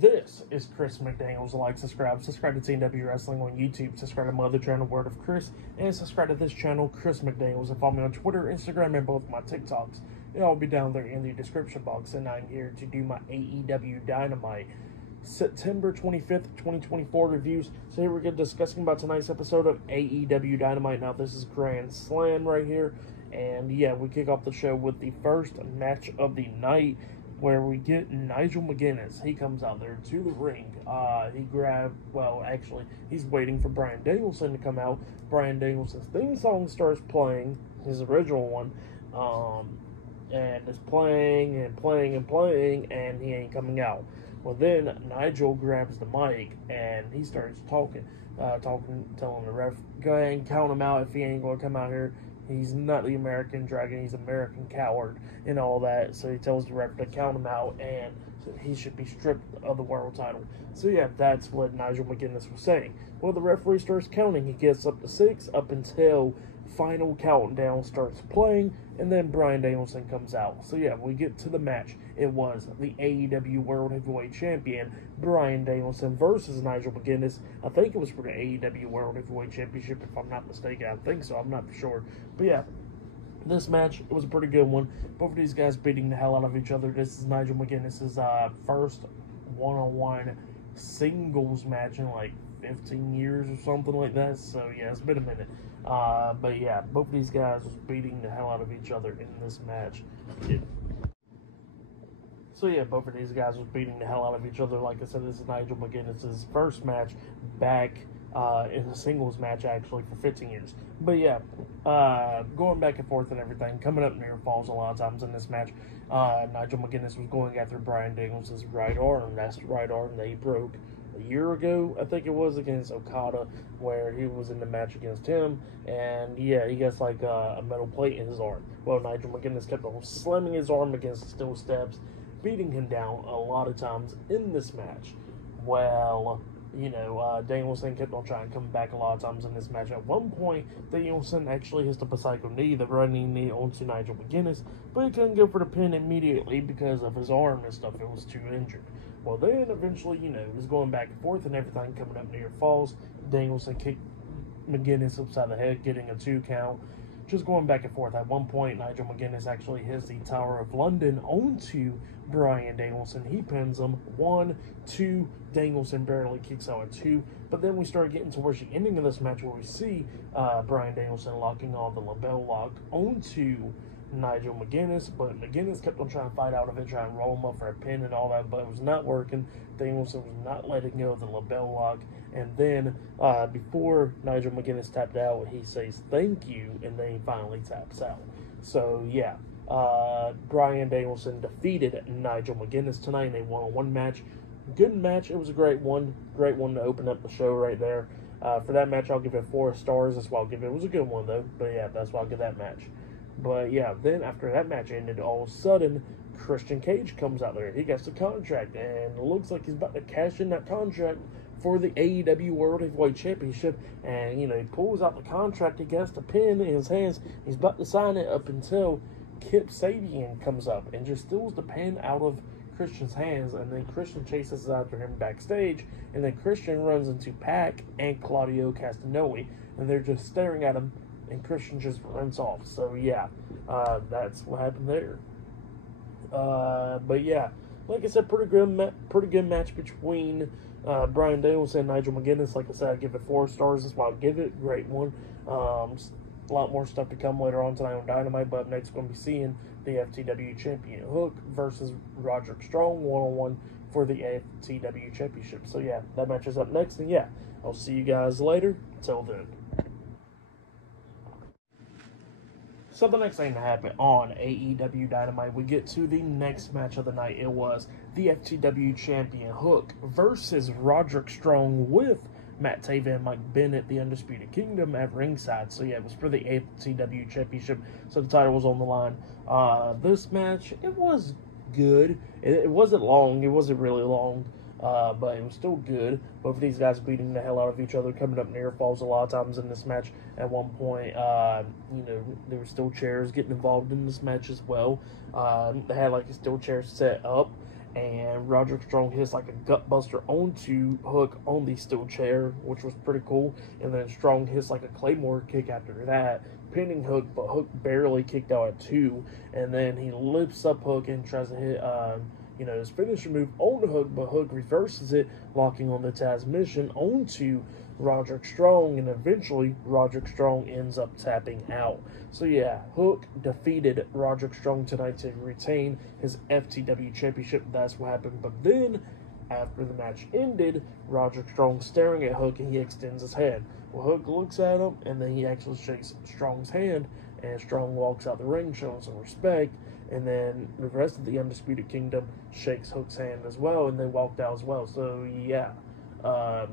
This is Chris McDaniels. Like, subscribe to TNW Wrestling on YouTube, subscribe to my other channel, Word of Chris, and subscribe to this channel, Chris McDaniels, and follow me on Twitter, Instagram, and both my TikToks. It'll all be down there in the description box, and I'm here to do my AEW Dynamite September 25th, 2024 reviews. So here we're discussing about tonight's episode of AEW Dynamite. Now, this is Grand Slam right here, and yeah, we kick off the show with the first match of the night, where we get Nigel McGuinness. He comes out there to the ring. He's waiting for Bryan Danielson to come out. Bryan Danielson's theme song starts playing, his original one, and it's playing, and he ain't coming out. Well, then Nigel grabs the mic, and he starts telling the ref, go ahead and count him out if he ain't going to come out here. He's not the American Dragon, he's American Coward, and all that. So he tells the ref to count him out, and he should be stripped of the world title. So yeah, that's what Nigel McGuinness was saying. Well, the referee starts counting. He gets up to 6, up until final countdown starts playing, and then Bryan Danielson comes out. So yeah, we get to the match. It was the AEW World Heavyweight Champion, Bryan Danielson, versus Nigel McGuinness. I think it was for the AEW World Heavyweight Championship, if I'm not mistaken. I think so, I'm not sure. But yeah, this match, it was a pretty good one. Both of these guys beating the hell out of each other. This is Nigel McGuinness's first one-on-one singles match in like 15 years or something like that. So yeah, it's been a minute. But yeah, both of these guys was beating the hell out of each other in this match. So yeah, both of these guys was beating the hell out of each other. Like I said, this is Nigel McGuinness's first match back in a singles match, actually, for 15 years. But yeah, going back and forth and everything, coming up near falls a lot of times in this match. Nigel McGuinness was going after Bryan Danielson's right arm. That's the right arm that he broke a year ago, I think it was, against Okada, where he was in the match against him, and yeah, he gets like a metal plate in his arm. Well, Nigel McGuinness kept on slamming his arm against the steel steps, beating him down a lot of times in this match. Well, you know, Danielson kept on trying to come back a lot of times in this match. At one point, Danielson actually hits the Psycho knee, the running knee, onto Nigel McGuinness, but he couldn't go for the pin immediately because of his arm and stuff. It was too injured. Well, then eventually, you know, it was going back and forth and everything, coming up near falls. Danielson kicked McGuinness upside the head, getting a 2 count. Just going back and forth. At one point, Nigel McGuinness actually hits the Tower of London onto Bryan Danielson. He pins him 1, 2. Danielson barely kicks out at 2. But then we start getting towards the ending of this match, where we see Bryan Danielson locking on the label lock onto Nigel McGuinness, but McGuinness kept on trying to fight out of it, trying to roll him up for a pin and all that, but it was not working. Danielson was not letting go of the label lock, and then before Nigel McGuinness tapped out, he says thank you, and then he finally taps out. So yeah, Bryan Danielson defeated Nigel McGuinness tonight in a one-on-one match. Good match. It was a great one to open up the show right there. For that match, I'll give it 4 stars. That's why I'll give it. It was a good one though, but yeah, that's why I'll give that match. But yeah, then after that match ended, all of a sudden, Christian Cage comes out there. He gets the contract, and it looks like he's about to cash in that contract for the AEW World Heavyweight Championship. And, you know, he pulls out the contract, he gets the pin in his hands, he's about to sign it up until Kip Sabian comes up and just steals the pin out of Christian's hands, and then Christian chases after him backstage, and then Christian runs into Pac and Claudio Castagnoli, and they're just staring at him, and Christian just runs off. So yeah, that's what happened there. But yeah, like I said, pretty good match between Bryan Danielson and Nigel McGuinness. Like I said, I give it 4 stars. That's why I'll give it. Great one. A lot more stuff to come later on tonight on Dynamite, but up next we're going to be seeing the FTW Champion Hook versus Roderick Strong one-on-one for the FTW Championship. So yeah, that match is up next, and yeah, I'll see you guys later. Till then. So the next thing to happen on AEW Dynamite, we get to the next match of the night. It was the FTW Champion Hook versus Roderick Strong with Matt Taven and Mike Bennett, the Undisputed Kingdom, at ringside. So yeah, it was for the FTW Championship, so the title was on the line. This match, it was good. It wasn't long. It wasn't really long. But it was still good. Both of these guys beating the hell out of each other, coming up near falls a lot of times in this match. At one point, you know, there were still chairs getting involved in this match as well. They had like a steel chair set up, and Roderick Strong hits like a gut buster onto Hook on the steel chair, which was pretty cool. And then Strong hits like a Claymore kick after that, pinning Hook, but Hook barely kicked out at 2. And then he lifts up Hook and tries to hit his finisher move on Hook, but Hook reverses it, locking on the transmission onto Roderick Strong, and eventually Roderick Strong ends up tapping out. So yeah, Hook defeated Roderick Strong tonight to retain his FTW Championship. That's what happened. But then, after the match ended, Roderick Strong staring at Hook, and he extends his hand. Well, Hook looks at him, and then he actually shakes Strong's hand, and Strong walks out the ring, showing some respect. And then the rest of the Undisputed Kingdom shakes Hook's hand as well, and they walked out as well. So yeah,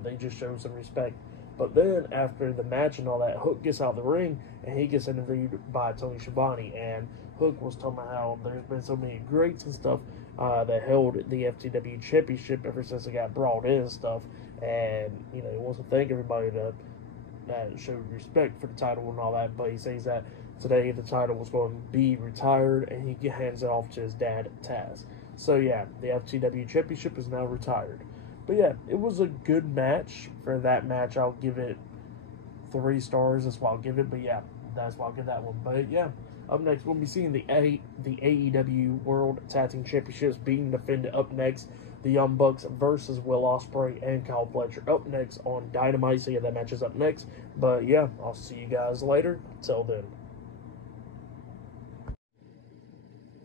they just showed some respect. But then after the match and all that, Hook gets out of the ring, and he gets interviewed by Tony Schiavone. And Hook was talking about how there's been so many greats and stuff that held the FTW Championship ever since it got brought in and stuff. And, he wants to thank everybody that showed respect for the title and all that. But he says that today the title was going to be retired, and he hands it off to his dad, Taz. So yeah, the FTW Championship is now retired. But yeah, it was a good match. For that match, I'll give it 3 stars. That's why I'll give it. But yeah, that's why I'll give that one. But yeah, up next, we'll be seeing the AEW World Tag Team Championships being defended. Up next, the Young Bucks versus Will Ospreay and Kyle Fletcher. Up next on Dynamite. So yeah, that match is up next. But yeah, I'll see you guys later. Till then.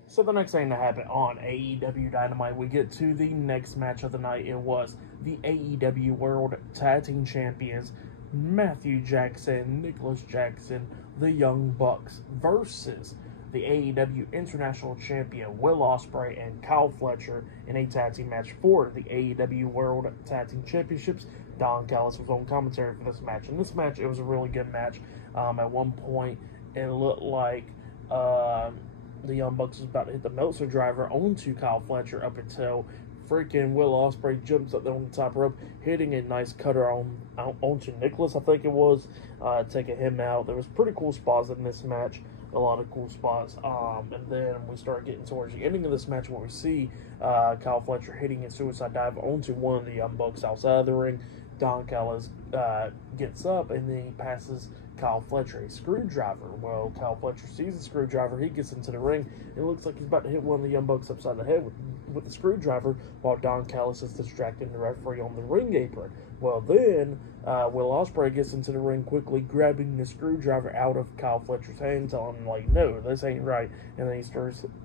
So the next thing that happened on AEW Dynamite, we get to the next match of the night. It was the AEW World Tag Team Champions, Matthew Jackson, Nicholas Jackson, the Young Bucks, versus the AEW International Champion, Will Ospreay and Kyle Fletcher, in a tag team match for the AEW World Tag Team Championships. Don Callis was on commentary for this match. In this match, it was a really good match. At one point, it looked like the Young Bucks was about to hit the Meltzer driver onto Kyle Fletcher, up until freaking Will Ospreay jumps up there on the top rope, hitting a nice cutter onto Nicholas, I think it was, taking him out. There was pretty cool spots in this match, a lot of cool spots. And then we start getting towards the ending of this match, where we see Kyle Fletcher hitting a suicide dive onto one of the Young Bucks outside of the ring. Don Callis gets up, and then he passes Kyle Fletcher a screwdriver. Well, Kyle Fletcher sees the screwdriver. He gets into the ring. It looks like he's about to hit one of the Young Bucks upside the head with the screwdriver, while Don Callis is distracting the referee on the ring apron. Well, then Will Ospreay gets into the ring quickly, grabbing the screwdriver out of Kyle Fletcher's hand, telling him, like, no, this ain't right. And then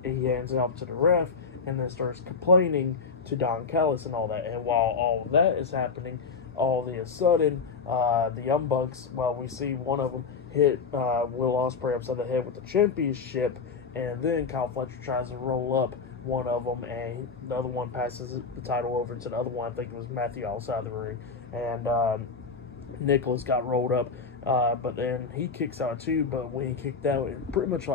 he hands it off to the ref, and then starts complaining to Don Callis and all that. And while all of that is happening, all of a sudden, the Young Bucks, we see one of them hit Will Ospreay upside the head with the championship, and then Kyle Fletcher tries to roll up one of them, and the other one passes the title over to the other one. I think it was Matthew outside the ring, and Nicholas got rolled up, but then he kicks out too. But when he kicked out, it pretty much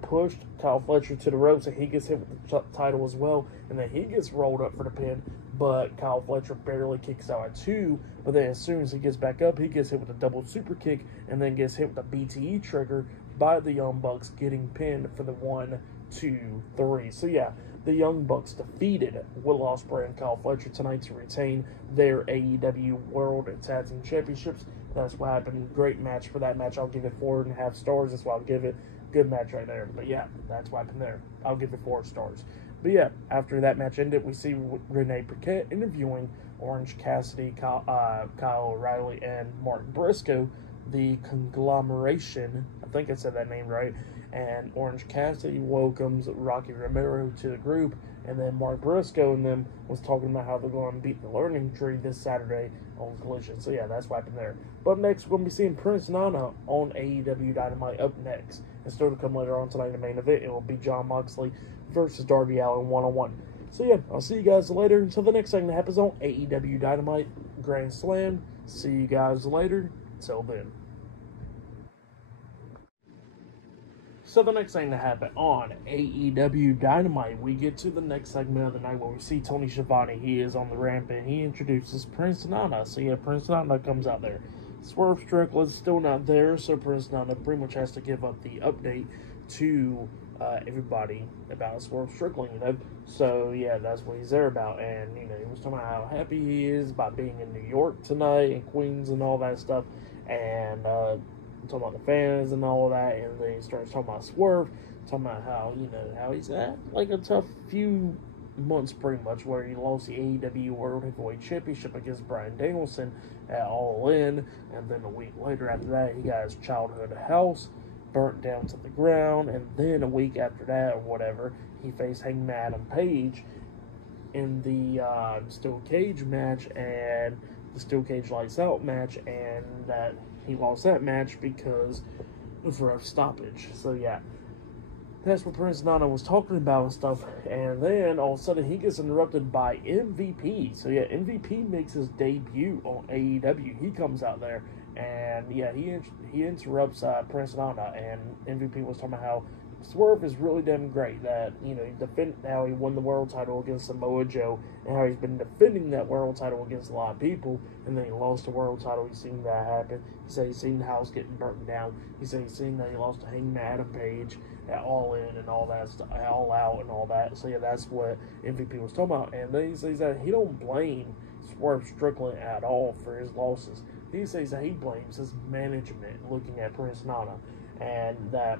pushed Kyle Fletcher to the ropes, and he gets hit with the title as well, and then he gets rolled up for the pin. But Kyle Fletcher barely kicks out at 2. But then as soon as he gets back up, he gets hit with a double super kick, and then gets hit with a BTE trigger by the Young Bucks, getting pinned for the 1, 2, 3. So yeah, the Young Bucks defeated Will Ospreay and Kyle Fletcher tonight to retain their AEW World Tag Team Championships. That's what happened. Great match. For that match, I'll give it 4.5 stars. That's why I'll give it. Good match right there. But yeah, that's what happened there. I'll give it 4 stars. But yeah, after that match ended, we see Renee Paquette interviewing Orange Cassidy, Kyle O'Reilly, and Mark Briscoe, the conglomeration. I think I said that name right. And Orange Cassidy welcomes Rocky Romero to the group, and then Mark Briscoe and them was talking about how they're going to beat the Learning Tree this Saturday on Collision. So yeah, that's what happened there. But next, we're going to be seeing Prince Nana on AEW Dynamite up next. And still to come later on tonight in the main event, it will be Jon Moxley versus Darby Allin 1-on-1. So yeah, I'll see you guys later. Until the next thing that happens on AEW Dynamite Grand Slam. See you guys later. Till then. So the next thing that happened on AEW Dynamite, we get to the next segment of the night where we see Tony Schiavone. He is on the ramp, and he introduces Prince Nana. So yeah, Prince Nana comes out there. Swerve Strickland's still not there, so Prince Nana pretty much has to give up the update to everybody about Swerve Strickland, you know. So yeah, that's what he's there about. And you know, he was talking about how happy he is about being in New York tonight and Queens and all that stuff, and talking about the fans and all of that. And then he starts talking about Swerve, talking about how, you know, how he's had like a tough few months pretty much, where he lost the AEW World Heavyweight Championship against Bryan Danielson at Allin, and then a week later after that he got his childhood house burnt down to the ground, and then a week after that or whatever he faced Hangman Adam Page in the steel cage match, and the steel cage lights out match, and that he lost that match because of ref stoppage. So yeah, that's what Prince Nana was talking about and stuff. And then all of a sudden he gets interrupted by MVP. So yeah, MVP makes his debut on AEW. He comes out there and yeah, he interrupts Prince Nana, and MVP was talking about how Swerve is really damn great. That, you know, how he won the world title against Samoa Joe, and how he's been defending that world title against a lot of people, and then he lost the world title. He's seen that happen. He said he's seen the house getting burnt down. He said he's seen that he lost to Hangman Adam Page at All In and all that stuff, All Out and all that. So yeah, that's what MVP was talking about. And then he says that he don't blame Swerve Strickland at all for his losses. He says that he blames his management looking at Prince Nana, and that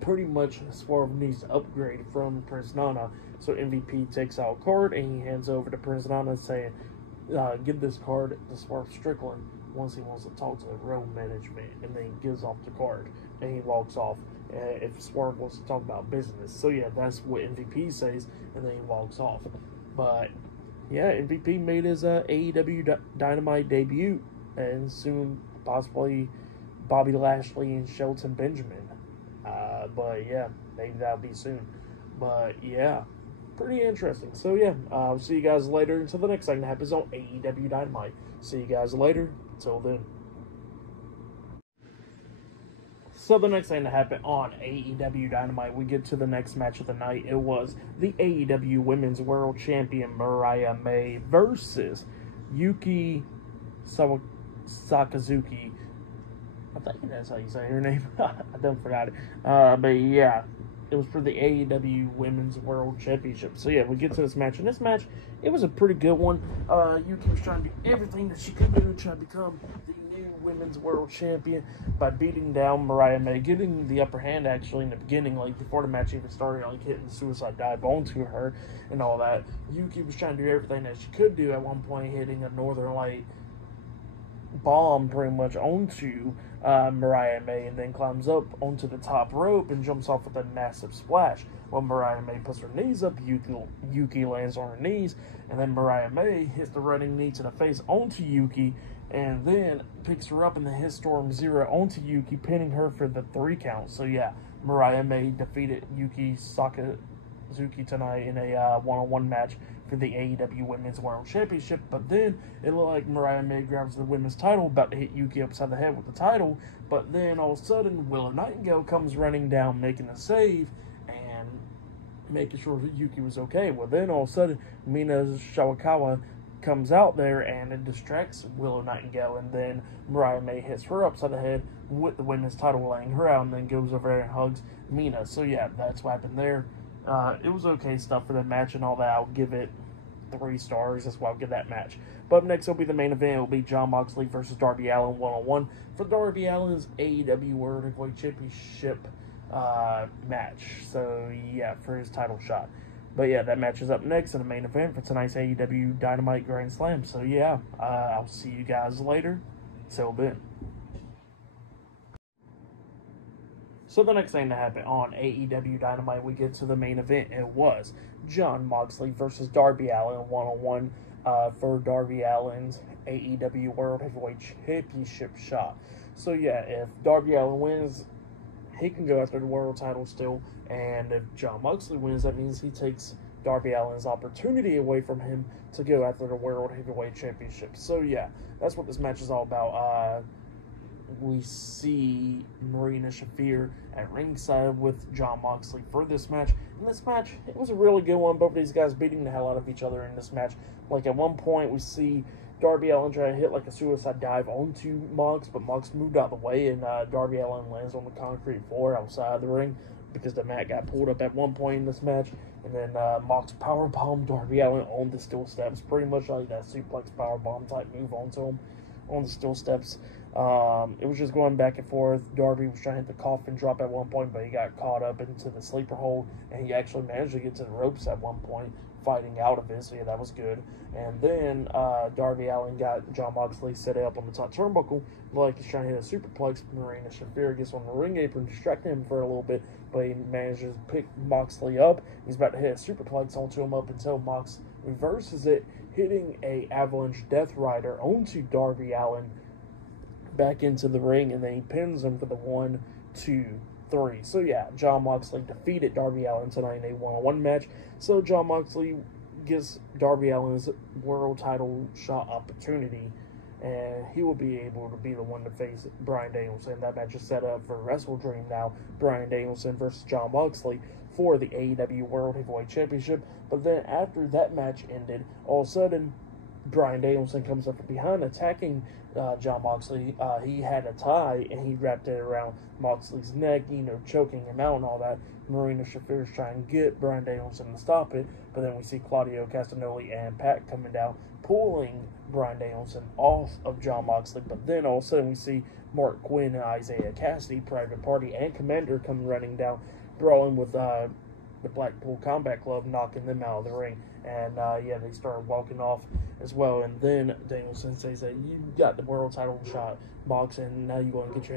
pretty much Swerve needs to upgrade from Prince Nana. So MVP takes out a card and he hands over to Prince Nana, saying, give this card to Swerve Strickland once he wants to talk to the real management. And then he gives off the card and he walks off if Swerve wants to talk about business. So yeah, that's what MVP says, and then he walks off. But yeah, MVP made his AEW Dynamite debut, and soon possibly Bobby Lashley and Shelton Benjamin. But yeah, maybe that'll be soon. But yeah, pretty interesting. So yeah, I'll see you guys later until the next thing that happens on AEW Dynamite. See you guys later. Until then. So the next thing that happened on AEW Dynamite, we get to the next match of the night. It was the AEW Women's World Champion Mariah May versus Yuki Sakazuki. I think that's how you say her name. I done forgot it. But yeah, it was for the AEW Women's World Championship. So yeah, we get to this match. And this match, it was a pretty good one. Yuki was trying to do everything that she could do to try to become the new Women's World Champion by beating down Mariah May, getting the upper hand actually in the beginning, like before the match even started, like hitting the suicide dive onto her and all that. Yuki was trying to do everything that she could do, at one point hitting a Northern Light bomb pretty much onto Mariah May, and then climbs up onto the top rope and jumps off with a massive splash. When Mariah May puts her knees up, Yuki lands on her knees, and then Mariah May hits the running knee to the face onto Yuki, and then picks her up and then hits Storm Zero onto Yuki, pinning her for the 3 count. So yeah, Mariah May defeated Yuki Sakazuki tonight in a one-on-one match for the AEW Women's World Championship. But then it looked like Mariah May grabs the women's title, about to hit Yuki upside the head with the title, but then all of a sudden Willow Nightingale comes running down, making a save and making sure that Yuki was okay. Well, then all of a sudden Mina Shawakawa comes out there and it distracts Willow Nightingale, and then Mariah May hits her upside the head with the women's title, laying her out, and then goes over there and hugs Mina. So yeah, that's what happened there. It was okay stuff for the match and all that. I'll give it 3 stars. That's why I'll give that match. But up next will be the main event. It will be Jon Moxley versus Darby Allin 1-on-1 for Darby Allin's AEW World Heavyweight Championship match. So yeah, for his title shot. But yeah, that match is up next in the main event for tonight's AEW Dynamite Grand Slam. So yeah, I'll see you guys later. Till then. So the next thing that happened on AEW Dynamite, we get to the main event. It was Jon Moxley versus Darby Allin 1-on-1 for Darby Allin's AEW World Heavyweight Championship shot. So yeah, if Darby Allin wins, he can go after the world title still. And if Jon Moxley wins, that means he takes Darby Allin's opportunity away from him to go after the World Heavyweight Championship. So yeah, that's what this match is all about. We see Marina Shafir at ringside with Jon Moxley for this match. And this match, it was a really good one. Both of these guys beating the hell out of each other in this match. Like at one point, we see Darby Allin try to hit like a suicide dive onto Mox, but Mox moved out of the way, and Darby Allin lands on the concrete floor outside the ring. because the mat got pulled up at one point in this match, and then Mox powerbombed Darby Allin on the steel steps, pretty much like that suplex powerbomb type move onto him on the steel steps. It was just going back and forth. Darby was trying to hit the coffin drop at one point, but he got caught up into the sleeper hold, and he actually managed to get to the ropes at one point, fighting out of it, so yeah, that was good. And then Darby Allin got Jon Moxley set up on the top turnbuckle, like he's trying to hit a superplex. Marina Shafir gets on the ring apron, distracting him for a little bit, but he manages to pick Moxley up. He's about to hit a superplex onto him up until Mox reverses it, hitting a Avalanche Death Rider onto Darby Allin back into the ring, and then he pins him for the 1, 2, 3. So yeah, Jon Moxley defeated Darby Allin tonight in a one-on-one match. So Jon Moxley gives Darby Allin's world title shot opportunity, and he will be able to be the one to face Bryan Danielson. That match is set up for Wrestle Dream now. Bryan Danielson versus Jon Moxley for the AEW World Heavyweight Championship. But then after that match ended, all of a sudden, Bryan Danielson comes up from behind, attacking Jon Moxley. He had a tie, and he wrapped it around Moxley's neck, choking him out and all that. Marina Shafir is trying to get Bryan Danielson to stop it, but then we see Claudio Castagnoli and Pat coming down, pulling Bryan Danielson off of Jon Moxley. But then all of a sudden we see Mark Quinn and Isaiah Cassidy, Private Party, and Commander come running down, brawling with the Blackpool Combat Club, knocking them out of the ring. And yeah, they started walking off as well. And then Danielson says that you got the world title shot, Mox, and now you're going to get your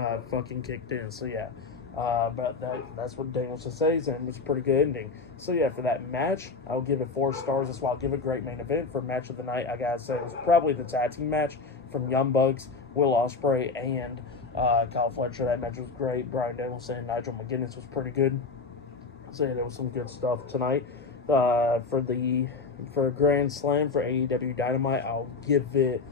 head fucking kicked in. So yeah, but that's what Danielson says, and it's a pretty good ending. So yeah, for that match, I'll give it 4 stars. That's why I'll give it a great main event. For match of the night, I gotta say it was probably the tag team match from Young Bucks, Will Ospreay, and Kyle Fletcher. That match was great. Bryan Danielson and Nigel McGuinness was pretty good. So yeah, there was some good stuff tonight. For a Grand Slam for AEW Dynamite, I'll give it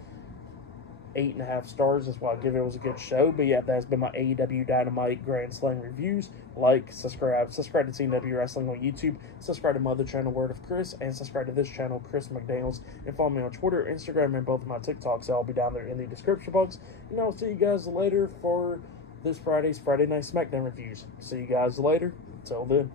8.5 stars. That's why I give it. It was a good show. But yeah, that's been my AEW Dynamite Grand Slam reviews. Like, subscribe to CW Wrestling on YouTube. Subscribe to my other channel, Word of Chris, and subscribe to this channel, Chris McDaniels. And follow me on Twitter, Instagram, and both of my TikToks. I'll be down there in the description box. And I'll see you guys later for this Friday Night SmackDown reviews. See you guys later. Until then.